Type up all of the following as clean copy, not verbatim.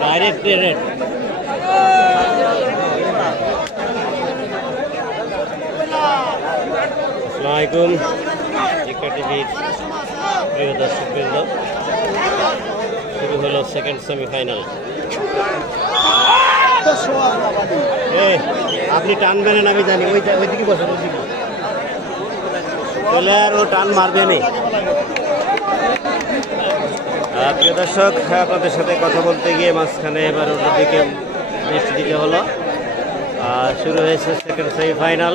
Direct rate আসসালামাইকুম ইকা টিভির প্রিয় দর্শকবৃন্দ, শুরু হলো সেকেন্ড সেমিফাইনাল। আপনি টানবেন না আমি জানি, ওইদিকে বসেন, ওইদিকে চলে আর ও টান মারবে নি। প্রিয় দর্শক, আপনাদের সাথে কথা বলতে গিয়ে মাঝখানে এবার অন্যদিকে নেক্সট দিকে হলো। শুরু হয়েছে সেকেন্ড সেমিফাইনাল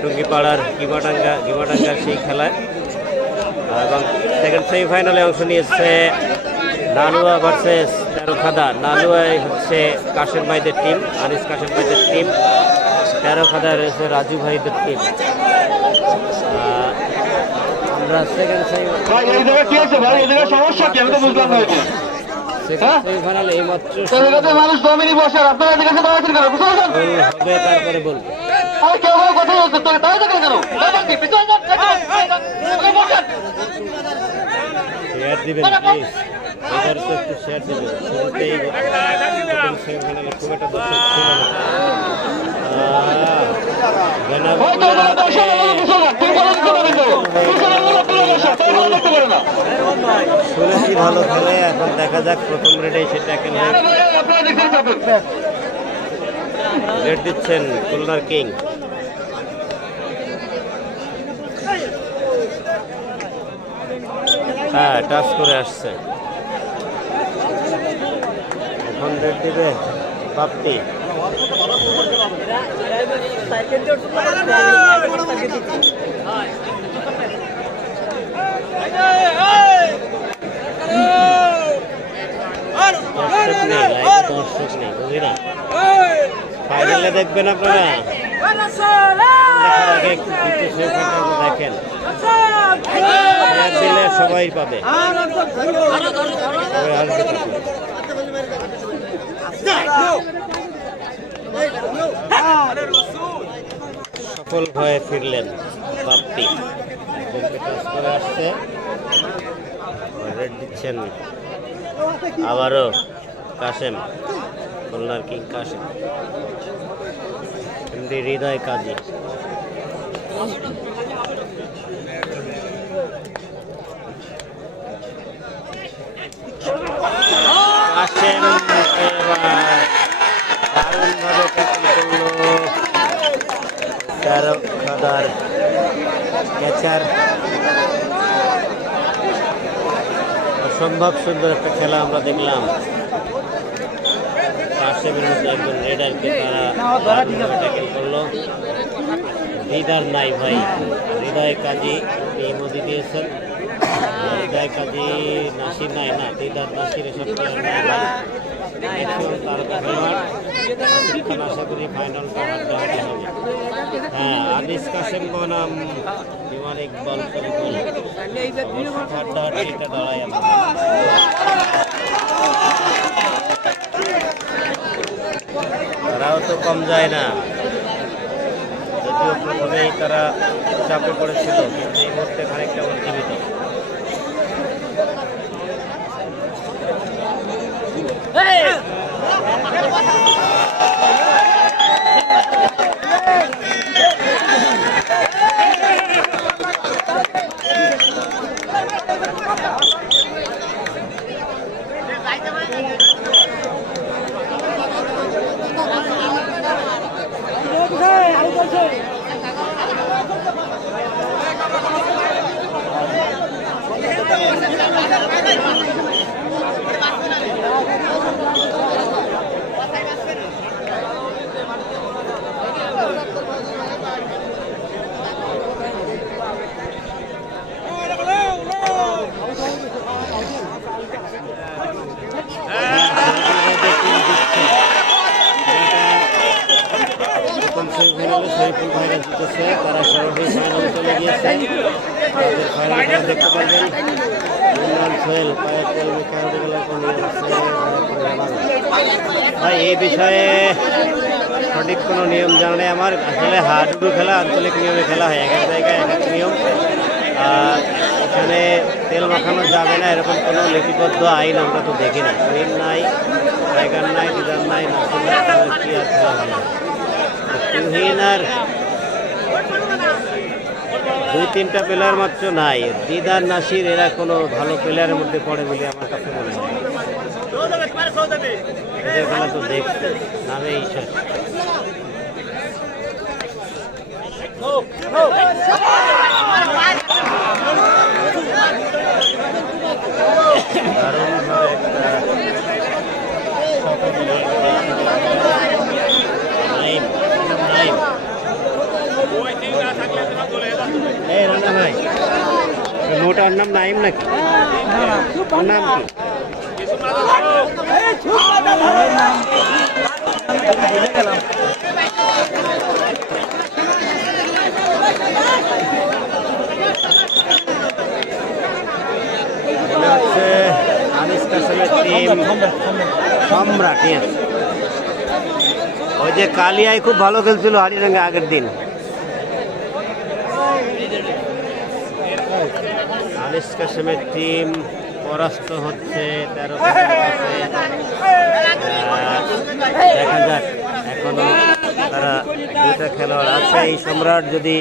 টুঙ্গিপাড়ার গিমাডাঙ্গার সেই খেলায়, এবং সেকেন্ড সেমিফাইনালে অংশ নিয়েছে নালুয়া ভার্সেস তেরোখাদা। নালুয়ায় হচ্ছে কাশেম ভাইদের টিম, আনিস কাশেম ভাইদের টিম, তেরোখাদায় রয়েছে রাজু ভাইদের টিম। আমরা সেকেন্ড সেমিফাইনাল এইমাত্র হবে, তারপরে বলবো। শেয়ার দিবেন প্লিজ, এবার তো একটু শেয়ার দিবেন। শুরুতেই সেমিফাইনালে খুব একটা দর্শক ছিল না, শুনেছি ভালো খেলে। এখন দেখা যাক প্রথম রেডে সে ট্যাকেল রেড দিচ্ছেন খুলনার কিং। হ্যাঁ, টাচ করে আসছে, এখন রেড দিবে বাপ্পি। দর্শক নেই, বুঝি না, ফাইনালে দেখবেন আপনারা। দেখেন দিলে সবাই পাবে, সফল হয়ে ফিরলেন বাপ্পি। টাচ করে আসছে, রেড দিচ্ছেন আবারও কাশেম, খুলনার কিং কাশেম। হৃদয় কাজী কাশেম দারুণভাবে ট্যাকল করলো তেরোখাদার ক্যাচার। অসম্ভব সুন্দর একটা খেলা আমরা দেখলাম। কাশেমের মধ্যে একজন রেডারকে তারা ট্যাকেল করলো। দিদার নাই ভাই, হৃদয় কাজী মোদি দিয়েছেন। হৃদয় কাজী নাসির নাই, না দিদার নাসির এসব প্লেয়ার নাই ভাই। তারকা খেলোয়াড় আশা করি ফাইনালটা হাড্ডাহাড্ডি হবে। হ্যাঁ, আনিস কাশেম বনাম বিমান ইকবাল হাড্ডাহাড্ডিটা দাঁড়ায়। তারাও তো কম যায় না, যদিও প্রথমেই তারা চাপে পড়েছিল, কিন্তু এই মুহূর্তে খানিকটা উজ্জীবিত। সেমিফাইনালে শরীফুল ভাইরা জিতেছে, তারা সরাসরি ফাইনালে চলে গিয়েছে। তাদের ফাইনাল খেলা দেখতে পারবেন। ইমরান সোহেল ভাই এই বিষয়ে সঠিক কোনো নিয়ম জানা নেই আমার। আসলে হাডুডু খেলা আঞ্চলিক নিয়মে খেলা হয়, এক এক জায়গায় এক এক নিয়ম। আর এখানে তেল মাখানো যাবে না এরকম কোনো লিপিবদ্ধ আইন আমরা তো দেখি না। তুহিন নাই, টাইগার নাই, দিদার নাই, নাসির নাই, কি আর খেলা হয় না। তুহিন আর 2-3টা প্লেয়ার মাত্র নাই। দিদার, নাসির এরা কোনো ভালো প্লেয়ারের মধ্যে পড়ে বলে আমার কাছে মনে হয়। এদের খেলা তো দেখতে নামে ঈশ্বর। রানা ভাই, মোটার নাম নাইম নাকি? নাম কি? আনিস কাসেমের টিম সম্রাট। ওই যে কালিয়ায় খুব ভালো খেলছিল হারিরঙ্গে আগের দিন। আনিস কাসেমের টিম পরাস্ত হচ্ছে 13। দেখা যাক, এখনো তারা 2টা খেলোয়াড় আছে। এই সম্রাট যদি